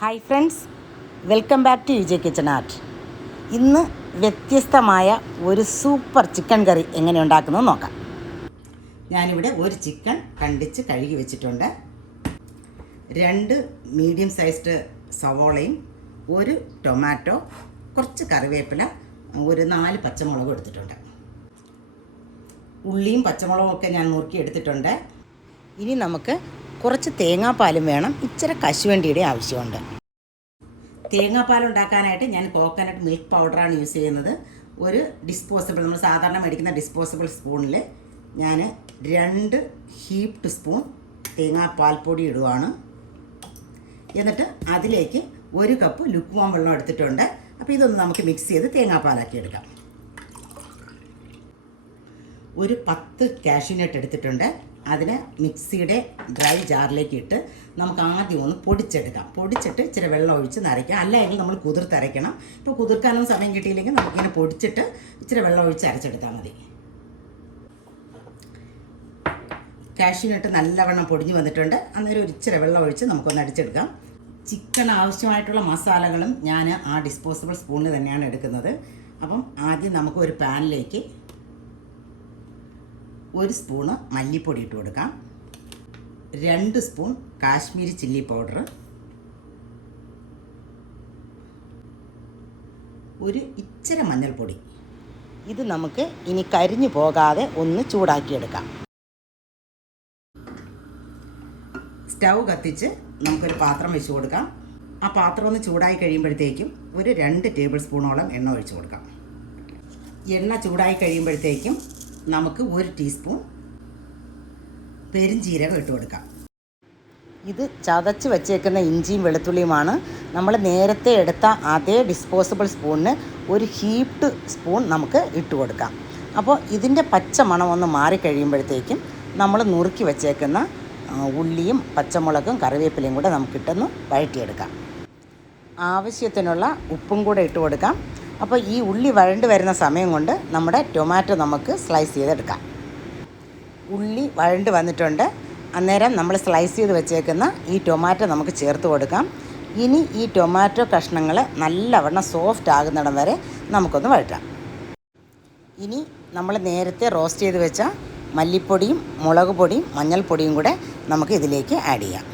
Hi friends, welcome back to UJ kitchen art. ഇന്ന് വ്യത്യസ്തമായ ഒരു സൂപ്പർ ചിക്കൻ കറി എങ്ങനെ ഉണ്ടാക്കുന്നത് നോക്കാം. ഞാനിവിടെ ഒരു ചിക്കൻ കണ്ടിച്ച് കഴുകി വെച്ചിട്ടുണ്ട്. 2 മീഡിയം സൈസ്ഡ് സവോളയും ഒരു ടൊമാറ്റോ, കുറച്ച് കറിവേപ്പില, ഒരു 4 പച്ചമുളകും എടുത്തിട്ടുണ്ട്. ഉള്ളിയും പച്ചമുളകും ഒക്കെ ഞാൻ നുറുക്കി എടുത്തിട്ടുണ്ട്. ഇനി നമുക്ക് കുറച്ച് തേങ്ങാപ്പാലും വേണം. ഇച്ചിരി കശുവണ്ടിയുടെ ആവശ്യമുണ്ട്. തേങ്ങാപ്പാൽ ഉണ്ടാക്കാനായിട്ട് ഞാൻ കോക്കനട്ട് മിൽക്ക് പൗഡറാണ് യൂസ് ചെയ്യുന്നത്. ഒരു ഡിസ്പോസിബിൾ, നമ്മൾ സാധാരണ മേടിക്കുന്ന ഡിസ്പോസിബിൾ സ്പൂണിൽ ഞാൻ 2 ഹീപ്ഡ് സ്പൂൺ തേങ്ങാപ്പാൽ പൊടി ഇടുവാണ്. എന്നിട്ട് അതിലേക്ക് 1 കപ്പ് ലുക്ക്വാം വെള്ളം എടുത്തിട്ടുണ്ട്. അപ്പോൾ ഇതൊന്ന് നമുക്ക് മിക്സ് ചെയ്ത് തേങ്ങാപ്പാലാക്കി എടുക്കാം. ഒരു 10 കാഷ്യൂനട്ട് എടുത്തിട്ടുണ്ട്. അതിന് മിക്സിയുടെ ഡ്രൈ ജാറിലേക്ക് ഇട്ട് നമുക്ക് ആദ്യം ഒന്ന് പൊടിച്ചെടുക്കാം. പൊടിച്ചിട്ട് ഇച്ചിരി വെള്ളം ഒഴിച്ച് നരയ്ക്കാം. അല്ലെങ്കിൽ നമ്മൾ കുതിർത്തരയ്ക്കണം. ഇപ്പോൾ കുതിർക്കാനൊന്നും സമയം കിട്ടിയില്ലെങ്കിൽ നമുക്കിങ്ങനെ പൊടിച്ചിട്ട് ഇച്ചിരി വെള്ളം ഒഴിച്ച് അരച്ചെടുത്താൽ മതി. കാഷ്യൂനട്ട് നല്ലവണ്ണം പൊടിഞ്ഞ് വന്നിട്ടുണ്ട്. അന്നേരം ഒരു ഇച്ചിരി വെള്ളം ഒഴിച്ച് നമുക്കൊന്ന് അടിച്ചെടുക്കാം. ചിക്കൻ ആവശ്യമായിട്ടുള്ള മസാലകളും ഞാൻ ആ ഡിസ്പോസിബിൾ സ്പൂണിൽ തന്നെയാണ് എടുക്കുന്നത്. അപ്പം ആദ്യം നമുക്ക് ഒരു പാനിലേക്ക് 1 സ്പൂണ് മല്ലിപ്പൊടി ഇട്ട് കൊടുക്കാം. 2 സ്പൂൺ കാശ്മീരി ചില്ലി പൗഡർ, ഒരു ഇച്ചിരി മഞ്ഞൾപ്പൊടി. ഇത് നമുക്ക് ഇനി കരിഞ്ഞു പോകാതെ ഒന്ന് ചൂടാക്കിയെടുക്കാം. സ്റ്റൗ കത്തിച്ച് നമുക്കൊരു പാത്രം വെച്ച് കൊടുക്കാം. ആ പാത്രം ഒന്ന് ചൂടായി കഴിയുമ്പോഴത്തേക്കും ഒരു 2 ടേബിൾ സ്പൂണോളം എണ്ണ ഒഴിച്ച് കൊടുക്കാം. എണ്ണ ചൂടായി കഴിയുമ്പോഴത്തേക്കും നമുക്ക് 1 ടീസ്പൂൺ പെരുംജീരകം ഇട്ട് കൊടുക്കാം. ഇത് ചതച്ച് വച്ചേക്കുന്ന ഇഞ്ചിയും വെളുത്തുള്ളിയുമാണ്. നമ്മൾ നേരത്തെ എടുത്ത അതേ ഡിസ്പോസിബിൾ സ്പൂണിന് ഒരു ഹീപ്ഡ് സ്പൂൺ നമുക്ക് ഇട്ട് കൊടുക്കാം. അപ്പോൾ ഇതിൻ്റെ പച്ച മണം ഒന്ന് മാറിക്കഴിയുമ്പോഴത്തേക്കും നമ്മൾ നുറുക്കി വച്ചേക്കുന്ന ഉള്ളിയും പച്ചമുളകും കറിവേപ്പിലയും കൂടെ നമുക്കിട്ടൊന്ന് വഴറ്റിയെടുക്കാം. ആവശ്യത്തിനുള്ള ഉപ്പും കൂടെ ഇട്ട് കൊടുക്കാം. അപ്പോൾ ഈ ഉള്ളി വഴണ്ട് വരുന്ന സമയം കൊണ്ട് നമ്മുടെ ടൊമാറ്റോ നമുക്ക് സ്ലൈസ് ചെയ്തെടുക്കാം. ഉള്ളി വഴണ്ട് വന്നിട്ടുണ്ട്. അന്നേരം നമ്മൾ സ്ലൈസ് ചെയ്ത് വെച്ചേക്കുന്ന ഈ ടൊമാറ്റോ നമുക്ക് ചേർത്ത് കൊടുക്കാം. ഇനി ഈ ടൊമാറ്റോ കഷ്ണങ്ങൾ നല്ലവണ്ണം സോഫ്റ്റ് ആകുന്നിടം വരെ നമുക്കൊന്ന് വഴറ്റാം. ഇനി നമ്മൾ നേരത്തെ റോസ്റ്റ് ചെയ്ത് വെച്ച മല്ലിപ്പൊടിയും മുളക് പൊടിയും മഞ്ഞൾപ്പൊടിയും കൂടെ നമുക്ക് ഇതിലേക്ക് ആഡ് ചെയ്യാം.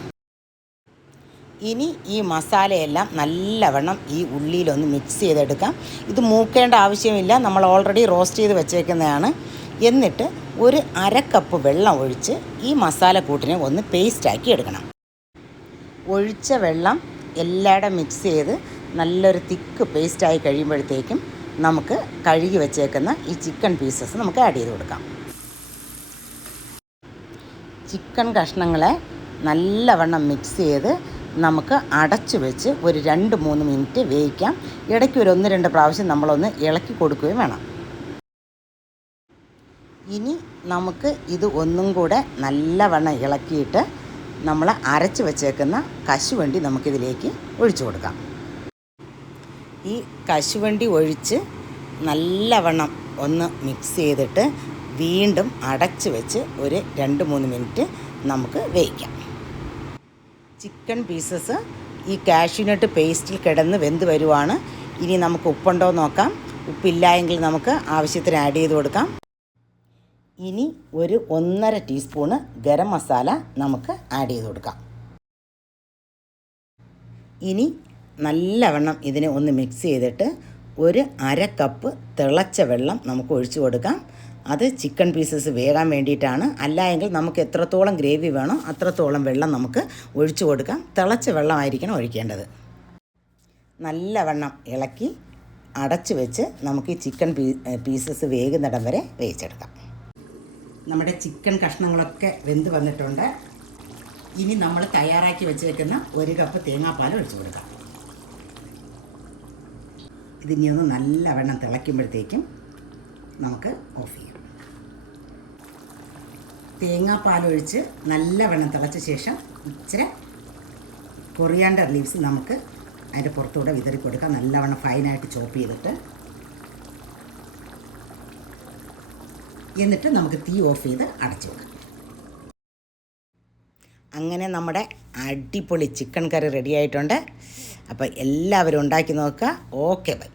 ഇനി ഈ മസാലയെല്ലാം നല്ലവണ്ണം ഈ ഉള്ളിയിലൊന്ന് മിക്സ് ചെയ്തെടുക്കാം. ഇത് മൂക്കേണ്ട ആവശ്യമില്ല, നമ്മൾ ഓൾറെഡി റോസ്റ്റ് ചെയ്ത് വെച്ചേക്കുന്നതാണ്. എന്നിട്ട് ഒരു 1/2 കപ്പ് വെള്ളം ഒഴിച്ച് ഈ മസാലക്കൂട്ടിനെ ഒന്ന് പേസ്റ്റാക്കി എടുക്കണം. ഒഴിച്ച വെള്ളം എല്ലായിടെ മിക്സ് ചെയ്ത് നല്ലൊരു തിക്ക് പേസ്റ്റായി കഴിയുമ്പോഴത്തേക്കും നമുക്ക് കഴുകി വെച്ചേക്കുന്ന ഈ ചിക്കൻ പീസസ് നമുക്ക് ആഡ് ചെയ്ത് കൊടുക്കാം. ചിക്കൻ കഷ്ണങ്ങളെ നല്ലവണ്ണം മിക്സ് ചെയ്ത് നമുക്ക് അടച്ചു വെച്ച് ഒരു 2-3 മിനിറ്റ് വേവിക്കാം. ഇടയ്ക്ക് ഒരു 1-2 പ്രാവശ്യം നമ്മളൊന്ന് ഇളക്കി കൊടുക്കുകയും വേണം. ഇനി നമുക്ക് ഇത് ഒന്നും കൂടെ നല്ലവണ്ണം ഇളക്കിയിട്ട് നമ്മൾ അരച്ച് വെച്ചേക്കുന്ന കശുവണ്ടി നമുക്കിതിലേക്ക് ഒഴിച്ചു കൊടുക്കാം. ഈ കശുവണ്ടി ഒഴിച്ച് നല്ലവണ്ണം ഒന്ന് മിക്സ് ചെയ്തിട്ട് വീണ്ടും അടച്ച് വെച്ച് ഒരു 2-3 മിനിറ്റ് നമുക്ക് വേവിക്കാം. ചിക്കൻ പീസസ് ഈ കാഷ്യൂനട്ട് പേസ്റ്റിൽ കിടന്ന് വെന്ത് വരുവാണ്. ഇനി നമുക്ക് ഉപ്പുണ്ടോ നോക്കാം. ഉപ്പില്ല എങ്കിൽ നമുക്ക് ആവശ്യത്തിന് ആഡ് ചെയ്ത് കൊടുക്കാം. ഇനി ഒരു 1.5 ടീസ്പൂണ് ഗരം മസാല നമുക്ക് ആഡ് ചെയ്ത് കൊടുക്കാം. ഇനി നല്ലവണ്ണം ഇതിനെ ഒന്ന് മിക്സ് ചെയ്തിട്ട് ഒരു 1/2 കപ്പ് തിളച്ച വെള്ളം നമുക്ക് ഒഴിച്ചു കൊടുക്കാം. അത് ചിക്കൻ പീസസ് വേകാൻ വേണ്ടിയിട്ടാണ്. അല്ല എങ്കിൽ നമുക്ക് എത്രത്തോളം ഗ്രേവി വേണോ അത്രത്തോളം വെള്ളം നമുക്ക് ഒഴിച്ചു കൊടുക്കാം. തിളച്ച വെള്ളമായിരിക്കണം ഒഴിക്കേണ്ടത്. നല്ലവണ്ണം ഇളക്കി അടച്ചു വെച്ച് നമുക്ക് ഈ ചിക്കൻ പീസസ് വേകുന്നിടം വരെ വേവിച്ചെടുക്കാം. നമ്മുടെ ചിക്കൻ കഷ്ണങ്ങളൊക്കെ വെന്ത് വന്നിട്ടുണ്ട്. ഇനി നമ്മൾ തയ്യാറാക്കി വെച്ചേക്കുന്ന 1 കപ്പ് തേങ്ങാപ്പാൽ ഒഴിച്ചു കൊടുക്കാം. ഇതിനി ഒന്ന് നല്ലവണ്ണം തിളയ്ക്കുമ്പോഴത്തേക്കും നമുക്ക് ഓഫ് ചെയ്യാം. തേങ്ങാപ്പാലൊഴിച്ച് നല്ലവണ്ണം തിളച്ച ശേഷം ഇച്ചിരി കൊറിയാണ്ടർ ലീവ്സ് നമുക്ക് അതിൻ്റെ പുറത്തൂടെ വിതറി കൊടുക്കാം. നല്ലവണ്ണം ഫൈനായിട്ട് ചോപ്പ് ചെയ്തിട്ട് എന്നിട്ട് നമുക്ക് തീ ഓഫ് ചെയ്ത് അടച്ചു വെക്കാം. അങ്ങനെ നമ്മുടെ അടിപൊളി ചിക്കൻ കറി റെഡി ആയിട്ടുണ്ട്. അപ്പോൾ എല്ലാവരും ഉണ്ടാക്കി നോക്കുക. Okay bye.